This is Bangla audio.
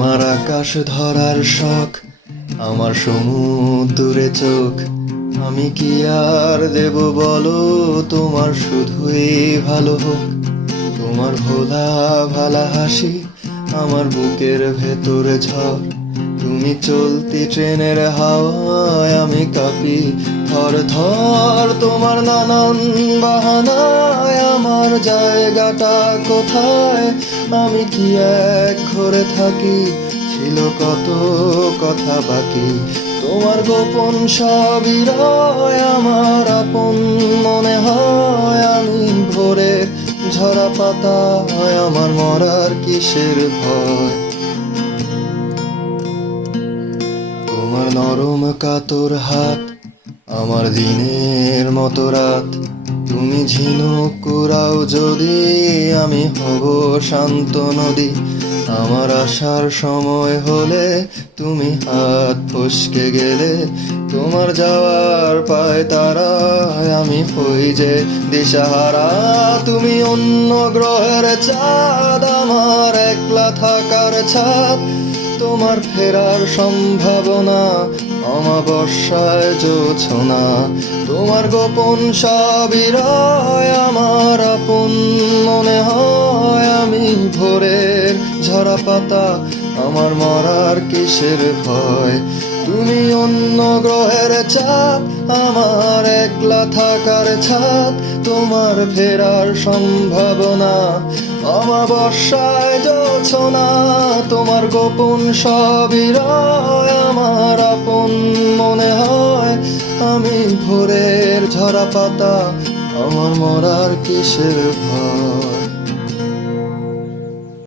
আমার আকাশ ধরার শখ, আমার সমুদ্রে চোখ। আমি কি আর দেব বলো, তোমার শুধুই ভালো হোক। তোমার ভোলা ভালা হাসি আমার বুকের ভেতরে ঝড়। তুমি চলতি ট্রেনের হাওয়ায় আমি কাঁপি থর থর। তোমার নানান বাহানায় আমার জায়গাটা কোথায়? আমি কি এক ঘরে থাকি, ছিল কত কথা বাকি। তোমার গোপন সবই রয়, আমার আপন মনে হয়। আমি ভোরে ঝরা পাতা, আমার মরার কিসের ভয়? তোমার নরম কাতর হাত আমার দিনের মতো রাত। তুমি ঝিনুক কুড়াও যদি, আমি হব শান্ত নদী। আমার আসার সময় হলে তুমি হাত ফসকে গেলে। তোমার যাওয়ার পায় তারায় আমি হই যে দিশাহারা। তুমি অন্য গ্রহের চাঁদ, আমার একলা থাকার ছাদ। তোমার ফেরার সম্ভাবনা অমাবস্যায় জোছনা। তোমার গোপন সবই রয়, আমার আপন মনে হয়। আমি ভোরের ঝরা পাতা, আমার মরার কিসের ভয়? তুমি অন্য গ্রহের চাঁদ, আমার একলা থাকার ছাদ। তোমার ফেরার সম্ভাবনা অমাবস্যায় জোছনা। তোমার গোপন সবই রয়, আমার আপন মনে হয়। আমি ভোরের ঝরা পাতা, আমার মরার কিসের ভয়?